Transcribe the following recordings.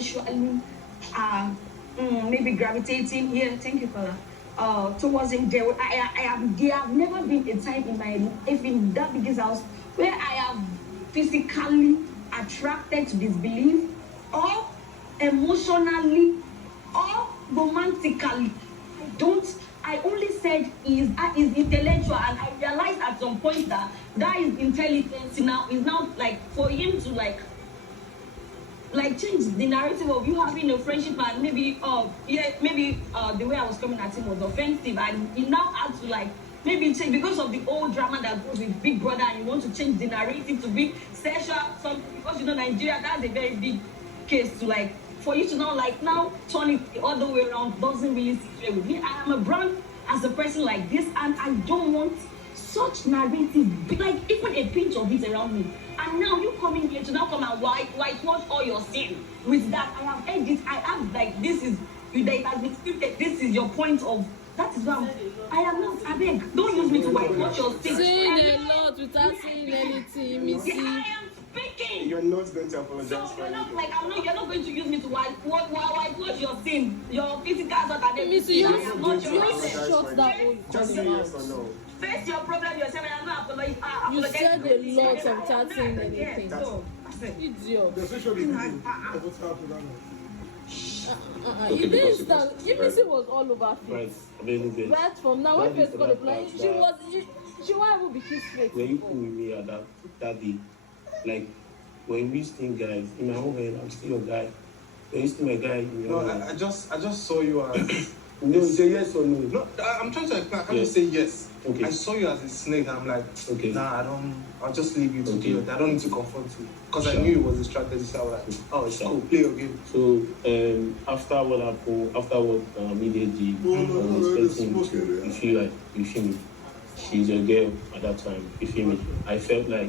sexually maybe gravitating here. Thank you, Paula. Towards him, there have never been a time in my life in that biggest house where I have physically attracted to disbelief or emotionally or romantically. I only said is intellectual, and I realized at some point that is intelligence now is now like for him to like change the narrative of you having a friendship, and maybe the way I was coming at him was offensive, and he now had to like maybe change because of the old drama that goes with Big Brother, and you want to change the narrative to be sexual something, because Nigeria, that's a very big case to like for you to now turn it the other way around doesn't really sit well with me. I am a brand as a person like this, and I don't want such narrative, like even a pinch of it around me. And now you coming here to now come and whitewash all your sin with that. I have heard this. I have like this is that it has been scripted. This is your point of. That is why I am not. I beg, don't use me to whitewash your sin. Saying a lot without saying anything, Missy. I am speaking. You're not going to apologize so for anything. You're not going to use me to whitewash your sin, your physical thought and everything. Missy, you am not your shut that old just say yes or no. Face your problem yourself, and I'm not apologizing. You said a lot without saying anything. Idiot. The official beginning. You didn't start. Missy was all over Right. face. Right from now, when first got the plan, she won't even be kissed straight. When you cool with me at that day, like when we still guys in my own head, I'm still a guy. When you still a guy in your No, own I just saw you as. No, say yes or no. No, I'm trying to explain. I can't just say yes. Okay. I saw you as a snake, and I'm like, Okay. nah, I'll just leave you to Okay. do it. I don't need to confront you. Because I Sure. knew it was a strategy, so I was like, oh, it's Sure. cool, play your game. So after what happened, after what immediately I was expecting, you feel me? She's a girl at that time. You feel me? I felt like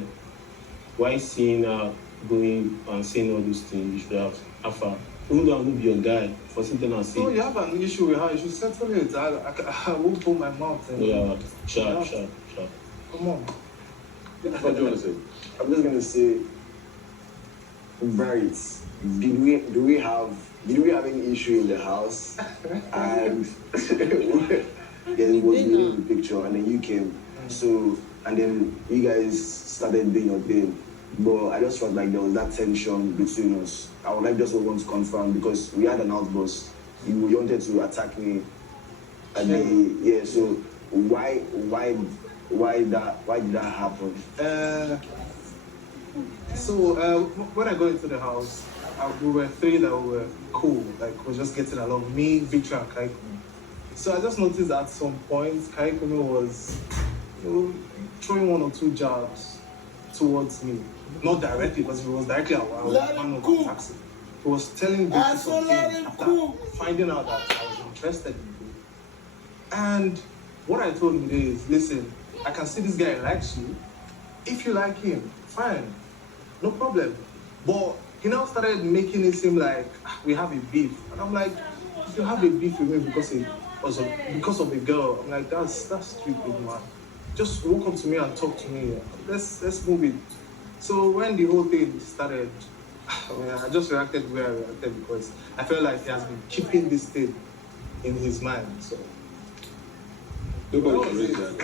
why seeing her going and saying all those things, you should have after. Even though I won't be your guy for something I say. No, you have an issue with her. You should settle it. I won't pull my mouth. Yeah, sure. Come on. What do you want to say? I'm just gonna say, right? Did we have any issue in the house? And there was me in the picture, and then you came. So and then you guys started doing your thing. But I just felt like there was that tension between us. I would like just want to confirm because we had an outburst. You wanted to attack me, and so why did that happen? When I got into the house, we were three that were cool, like we were just getting along. Me, Victor, and Kaikumi. So I just noticed at some point Kaikumi was throwing one or two jabs towards me. Not directly, because it was directly I was one of the taxi. He was telling Vicky something after finding out that I was interested in you. And what I told him is, listen, I can see this guy likes you. If you like him, fine, no problem. But he now started making it seem like we have a beef. And I'm like, if you have a beef with me because of a girl, I'm like, that's stupid, man. Just walk up to me and talk to me. Let's move it. So when the whole thing started, I just reacted where I reacted because I felt like he has been keeping this thing in his mind. So Nobody can raise that.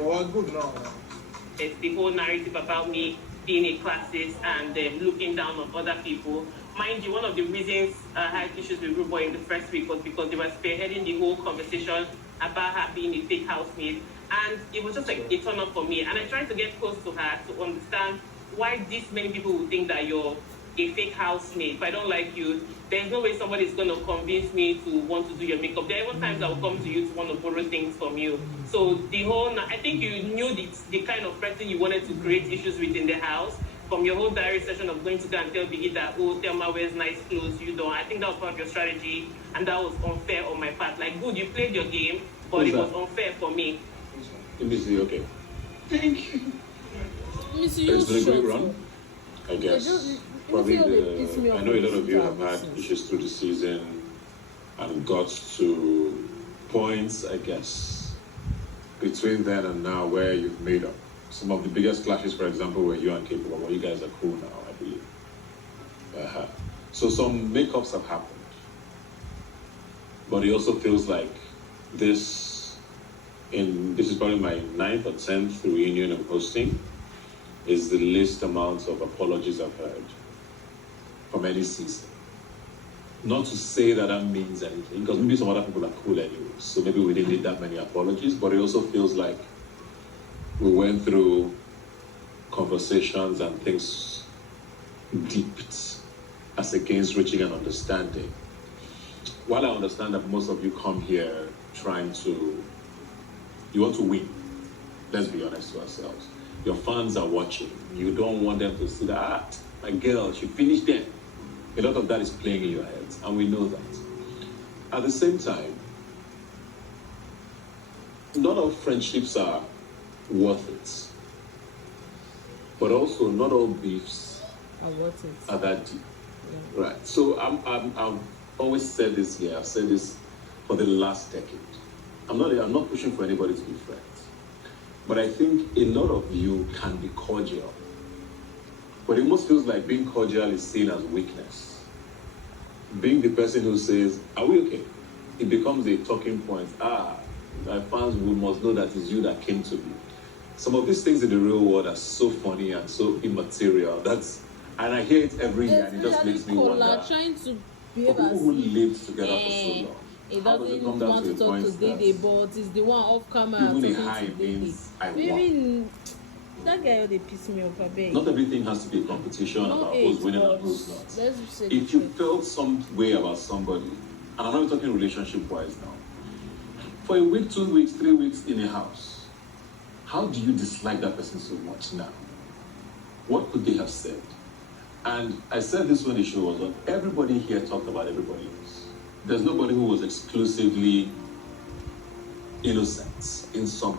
we're good now. It's the whole narrative about me being a classist and looking down on other people. Mind you, one of the reasons I had issues with Rude Boy in the first week was because they were spearheading the whole conversation about her being a fake housemate. And it was just like a turn up for me. And I tried to get close to her to understand why this many people would think that you're a fake housemate. If I don't like you, there's no way somebody's going to convince me to want to do your makeup. There are even times I will come to you to want to borrow things from you. So I think you knew the kind of person you wanted to create issues with in the house. From your whole diary session of going to go and tell Biggie that, oh, Thelma wears nice clothes, you don't. I think that was part of your strategy, and that was unfair on my part. Like, good, you played your game, but it was unfair for me. Missy, okay. Thank you. Missy, It's been a great shut run, up. I guess. Probably I know a lot of you have had issues through the season and got to points, I guess, between then and now where you've made up. Some of the biggest clashes, for example, were you and Capable, but you guys are cool now, I believe. So some makeups have happened. But it also feels like this is probably my 9th or 10th reunion I'm hosting, is the least amount of apologies I've heard from any season. Not to say that means anything, because maybe some other people are cool anyway, so maybe we didn't need that many apologies, but it also feels like we went through conversations and things deeped as against reaching an understanding. While I understand that most of you come here you want to win, let's be honest to ourselves. Your fans are watching. You don't want them to see that, my girl, she finished them. A lot of that is playing in your heads, and we know that. At the same time, not all friendships are worth it. But also, not all beefs are that deep. Yeah. Right. So I've always said this here. I've said this for the last decade. I'm not pushing for anybody to be friends. But I think a lot of you can be cordial. But it almost feels like being cordial is seen as weakness. Being the person who says, are we okay? It becomes a talking point. My fans must know that it's you that came to me. Some of these things in the real world are so funny and so immaterial. And I hear it every year, and it just makes me wonder. Trying to for people who lived together for so long, it doesn't want to talk to Dede, but it's the one off camera. Even a high means I want. That guy they piss me off a bit. Not everything has to be a competition about who's winning and who's not. If you felt some way about somebody, and I'm not talking relationship-wise now, for a week, 2 weeks, 3 weeks in a house, how do you dislike that person so much now? What could they have said? And I said this when the show was on. Everybody here talked about everybody else. There's nobody who was exclusively innocent in some